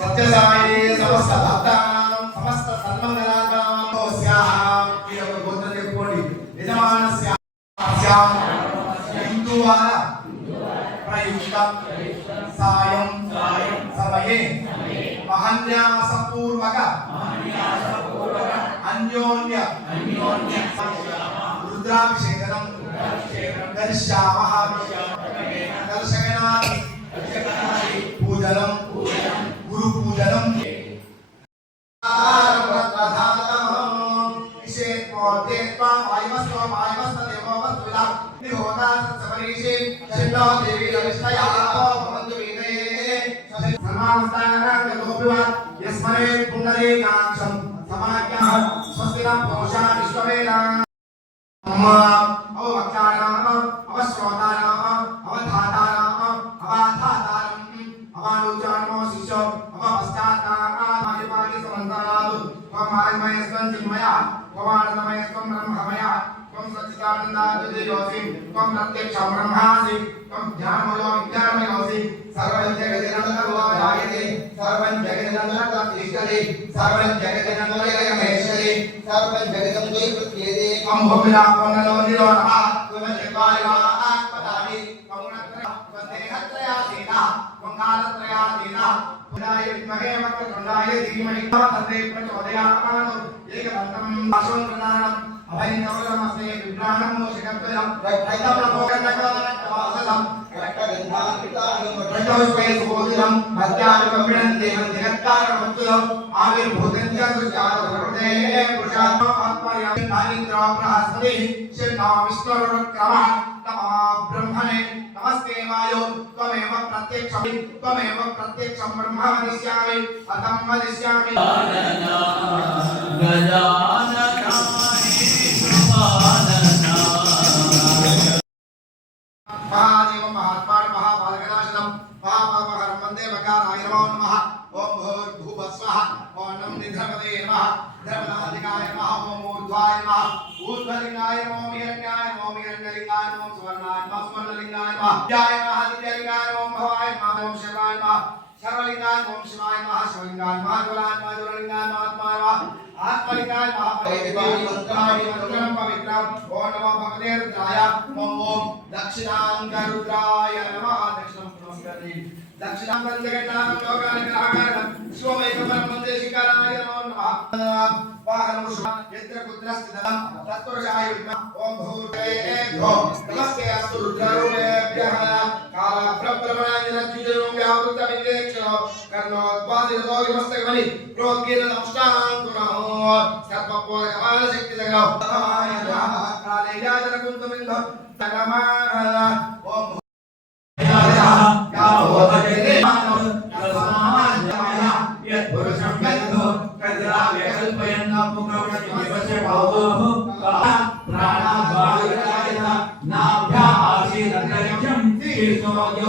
సత్యసాయి సమస్త భక్తానాం సమస్త సన్మంగళానాం స్యాహ ఈ యొక్క గోత్రం చెప్పుకోండి. యజమానస్య స్యాం హిందువార ప్రయుక్త. సాయం. సమయే. మహన్యాసపూర్వక. అన్యోన్య. రుద్రాభిషేకం దర్శామః समानस्तायनां गोपिवात् यस्मरेत् पुण्डरीकाक्षं समाख्याः स्वस्ति न पुरुषा विश्ववेदा अववक्तानाम् अवश्रोतानाम् अवधातानाम् अवाधातारम् अवालोचानमोशिष अवपश्चात्तानामादिपादि समन्तानात् त्वमादिमयस्त्वं चिन्मया त्वमानन्दमयस्त्वं ब्रह्ममया त्वं सच्चिदानन्दाद्वितीयोऽसि त्वं प्रत्यक्षं ब्रह्मासि त्वं ज्ञानमयो विज्ञानमयोऽसि सर्वविद्यगति సర్వం జగదినందనతిష్టతి సర్వం జగదినందనమహేశ్వరి సర్వం జగదం వై ప్రత్యేదే త్వం భూమిరాపన్నలో నిలో నమః త్వం జగ్వాయువాత్మదాని కౌనత్ర వందేహత్రయాతీన పునాయ విద్మహే వక్రతుండాయ ధీమహి తందే ప్రచోదయామాను ఏకదంతం ప్రదానం విభ్రాణం आविर भूतंच सुचार धरुणे पुरुषात्मा आत्मा यामि नानि क्रमाप्रहस्पति शिन्ना विष्णुरुण क्रमः नमः ब्रह्मणे नमस्ते वायो त्वमेव प्रत्यक्षं त्वमेव प्रत्यक्षं ब्रह्म वदिष्यामि अहं वदिष्यामि गजानन ఊర్ధ్వలింగాయ నమో హిరణ్యాయ ఓం హిరణ్యలింగాయ నమో సువర్ణాయ నమః సువర్ణలింగాయ నమః ధ్యాయ నమః భవాయ నమః ఓం శివాయ నమః సర్వలింగాయ ఓం శివాయ మహా శివలింగాయ మహా కులాయ నమః దురలింగాయ మహాత్మాయ ఆత్మాయ ఆత్మలింగాయ నమః పవిత్రాయ మంత్రం పవిత్రం ఓం నమో భగవతే రుద్రాయ ఓం ఓం దక్షిణాంగ రుద్రాయ నమః దక్షిణం నమస్కారం దక్షిణాంగం జగన్నాథం లోకానికి ఆకారం శివమైకపరం వందే శిఖరాయ నమో నమః వాహనం శుభ యత్ర కుత్ర స్థితం తత్పురుషాయ విద్మ ఓం భూతేభ్యో నమస్తే అస్తు రుద్రరూపేభ్యః కాల ప్రప్రమణాయ రజ్జుజనం వ్యావృత వివేక్షణో కర్ణోద్వాదితో విమస్తకమని ప్రోద్గీత నమస్కారం. సర్వపోల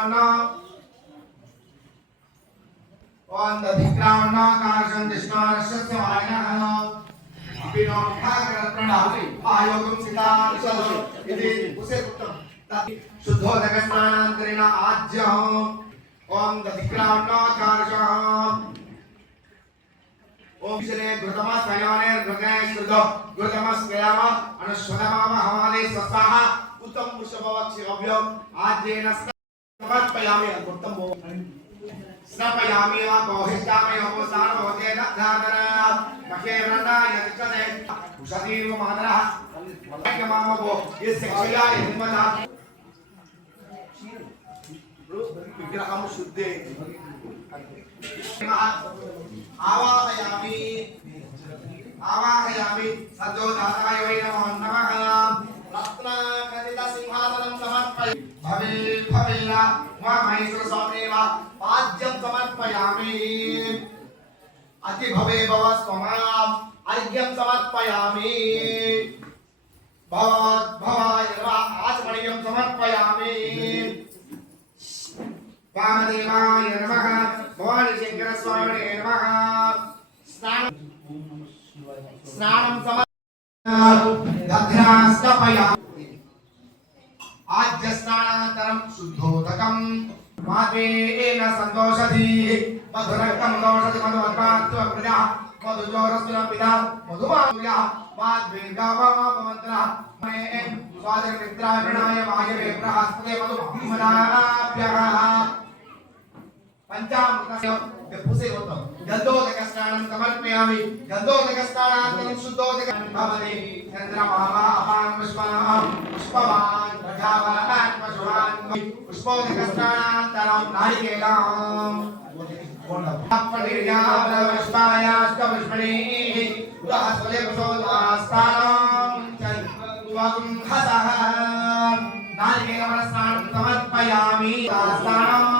Dikramna on the Dikramna Karshan Dishnarasya Vayanaha Pinokhakarpranahari Ayogam Sitar Salo Iti Use Uttam शुद्धोदकस्नानान्तरेण आज्यहम् ॐ दधिक्रान्नाकारशः ओम श्री गुरुतमस कल्याणे हृदय श्रुत गुरुतमस कल्याम अनुश्वतमाम हमारे स्वस्वाहा उत्तम पुष्पवक्षिभ्यम आज्येन प्रवर्तयामि कुर्तं भो स्नापयामि वा बहुष्यामि अवसान भवते न धारणा महे वृन्दा यतिकने उषधीव मानरः मम भो यस्य क्षया हिमना विग्रहं शुद्धे आवाहयामि आवाहयामि सद्यो धाताय वै नमः नमः రత్నాకరిత సింహాసనం సమర్పయ భవే భవేల ఉమామహేశ్వర స్వామినే నమః పాద్యం సమర్పయామి అతి భవే భవ స్వమాం అర్ఘ్యం సమర్పయామి భవాయ ఆచమణీయం సమర్పయామి వామదేవాయ నమః భవాని శంకర స్వామినే నమః స్నానం స్నానం సమర్ दध्रास्तपयामि आद्यस्नानान्तरं शुद्धोदकं मातेन सन्तोषधीः मधुरक्तं दोषति मधुमत्वात्वप्रजः मधुचोरस्तुरं पिता मधुमाधुर्यः। माद्वेगावापमन्त्रः स्वादमित्राय गणाय वायवे प्रहस्पते मधुमनाभ्यः పంచామృతం పూసైపోతాం గంధోదక స్నానం సమర్పయామి గంధోదక స్నానానంతరం శుద్ధోదక భవనే చంద్రమామాహాం పుష్పనాం పుష్పవాన్ ప్రజావాన్ పశువాన్ పుష్పోదక స్నానానంతరం నారికేలాం నారికేల స్నానం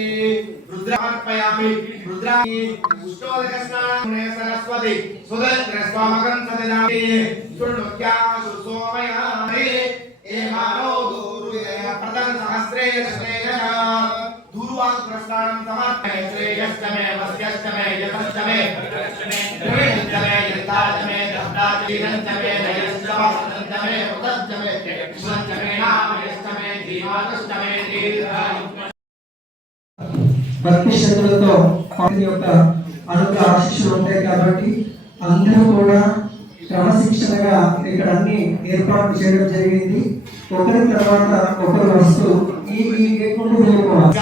రుద్రార్పయామి రుద్రా ఉష్ణోదక స్నానం సరస్వతి సుదగ్ర స్వామగం సదనామి శృణుక్యామ సోమయామి ఏ మానో ప్రథమ సహస్రే శ్రేయ దూర్వాక్ ప్రస్థానం సమర్పయ శ్రేయస్తమే వస్యస్తమే యతస్తమే ప్రకృష్టమే యతాజమే దహ్రాజీరంతమే నయస్తవసంతమే ఉదస్తమే కృష్ణమే నామయస్తమే జీవాతస్తమే దీర్ఘాయుక్త భక్తి శ్రద్ధలతో యొక్క అనుక ఆశీస్సులు ఉంటాయి కాబట్టి అందరూ కూడా క్రమశిక్షణగా ఇక్కడ అన్ని ఏర్పాట్లు చేయడం జరిగింది. ఒకరి తర్వాత ఒకరు వస్తూ ఈ ఈ గేట్ నుండి వెళ్ళిపోవాలి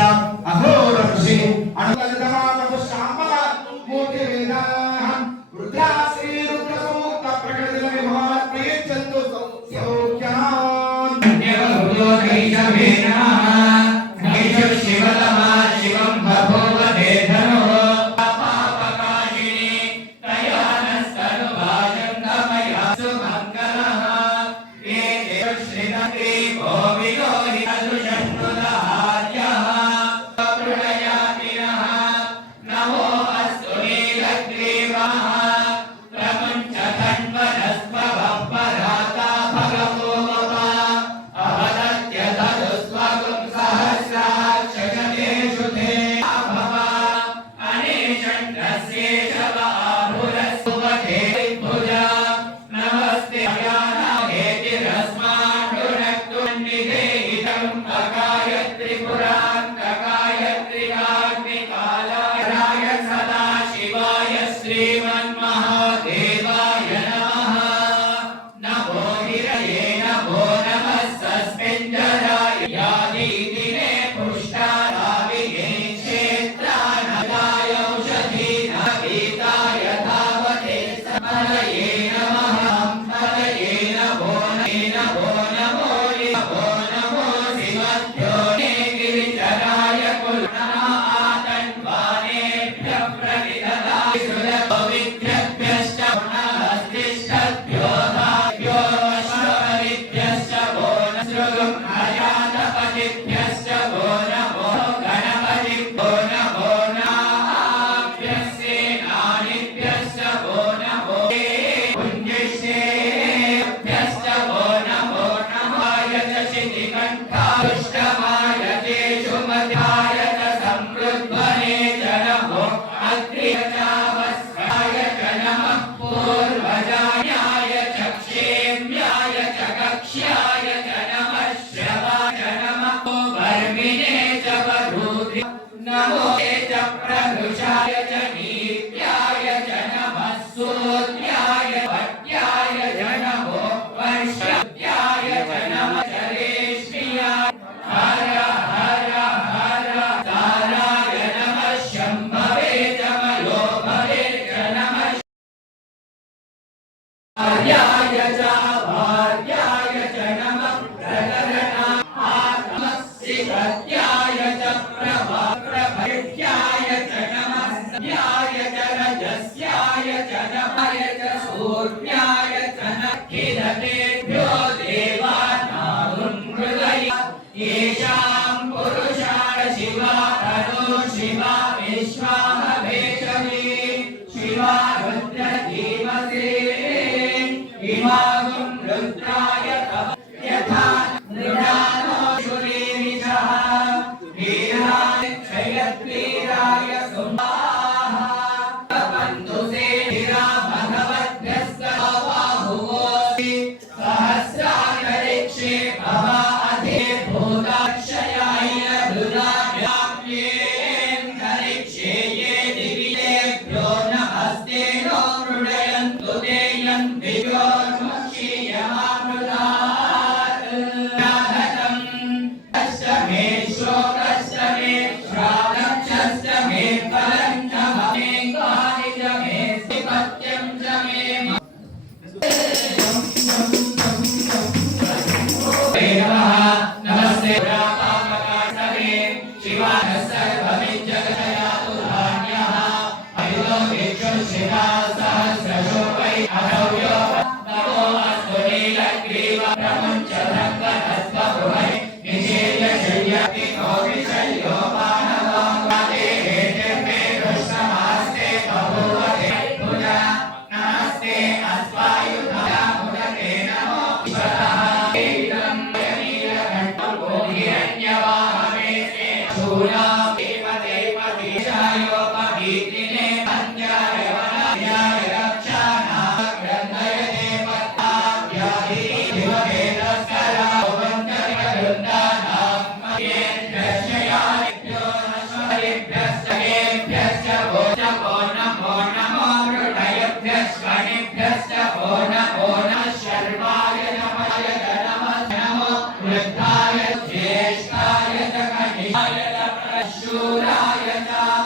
अश्रूरायता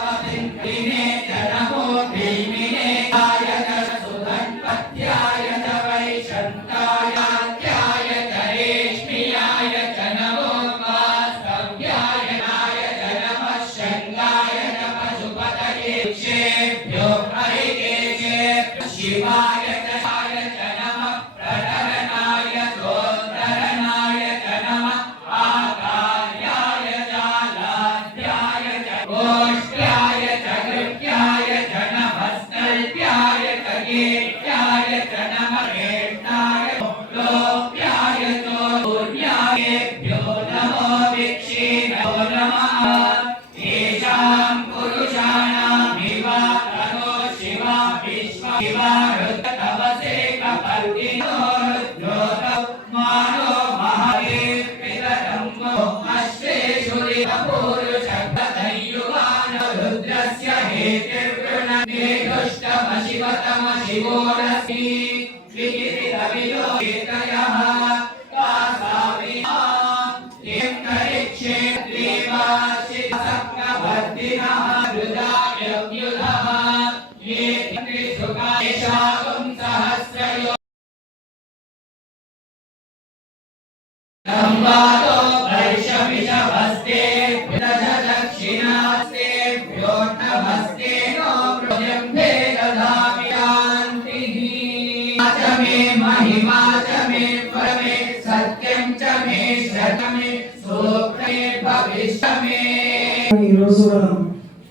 ఈరోజు మనం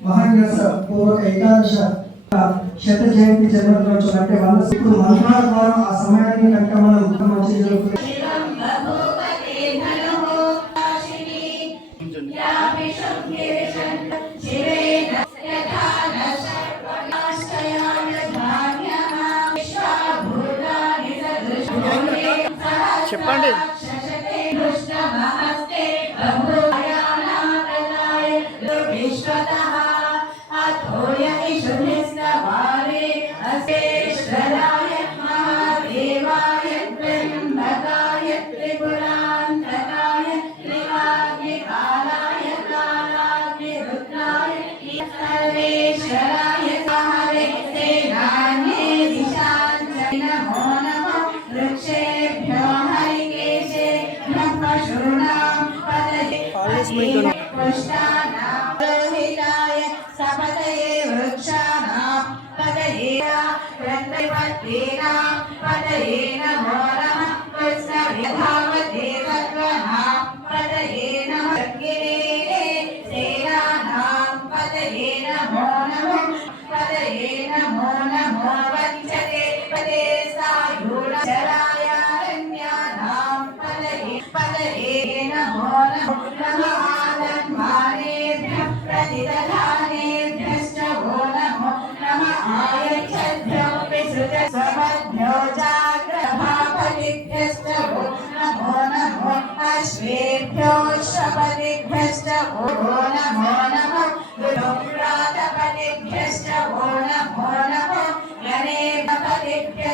మహాన్యాస పూర్వక ఏకాదశ శత జయంతి జన్మదినోత్సవం అంటే వంద ఇప్పుడు మంత్రాల ద్వారా ఆ సమయాన్ని కనుక మనం మంచి జరుగుతుంది Gostar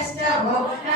esta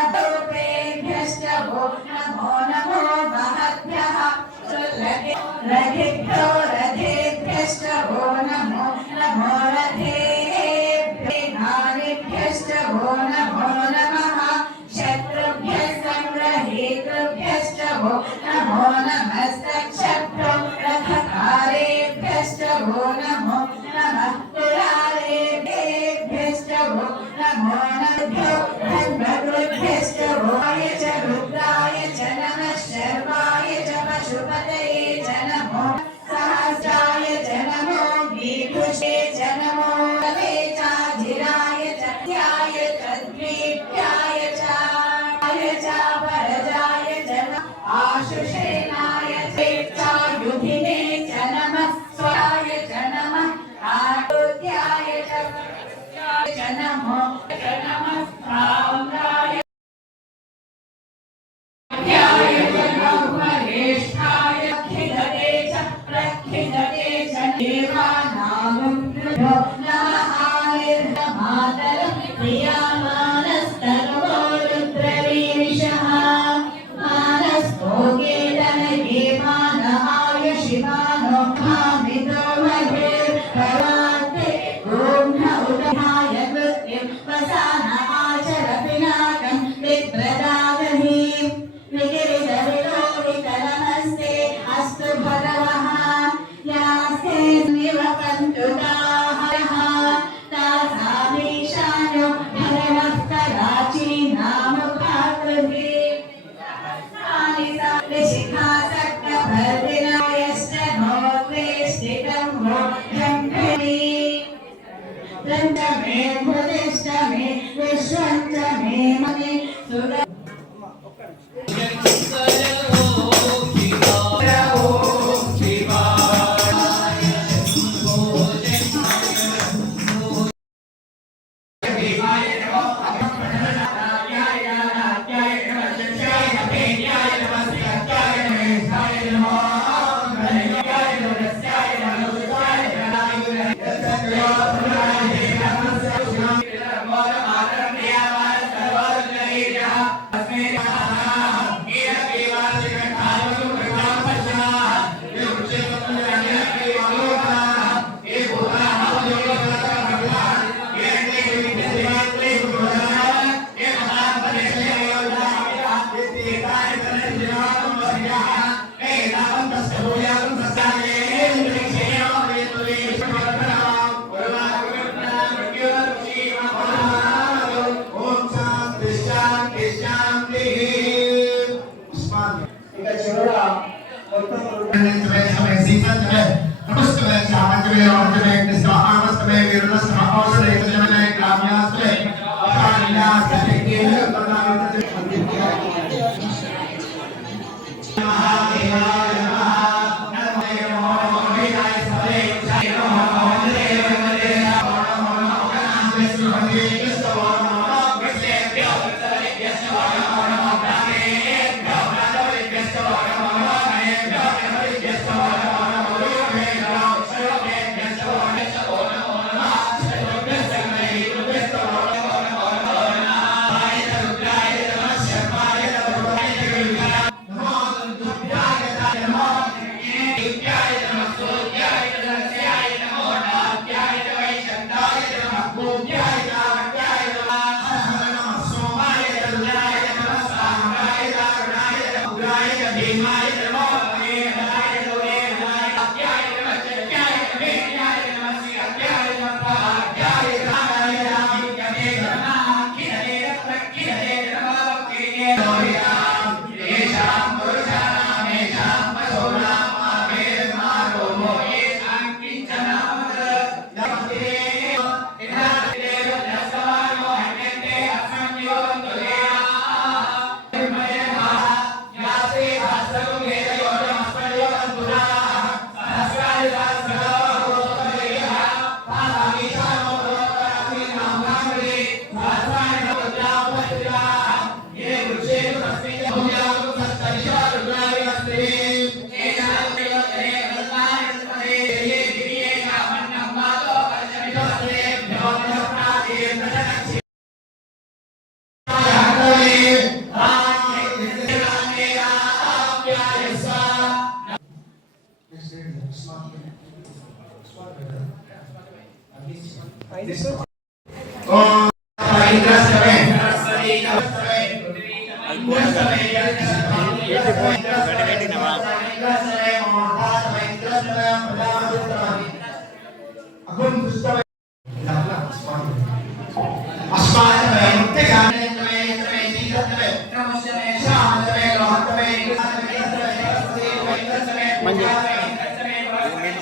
ఐంద్రశ్రవే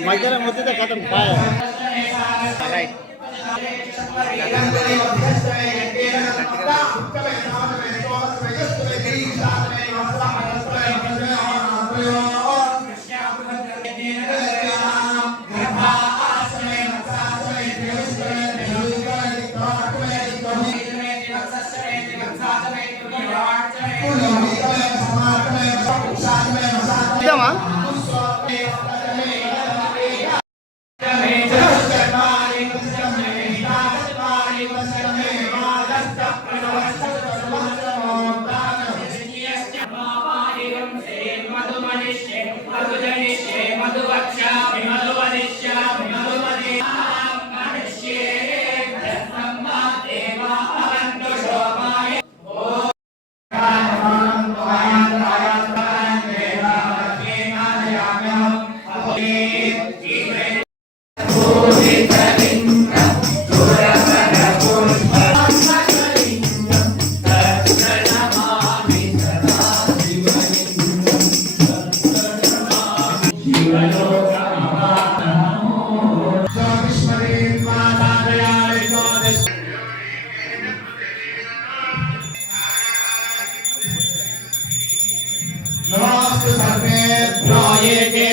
మధ్యాహ్నం వచ్చితే కథం బాయ్ రైట్ Yeah.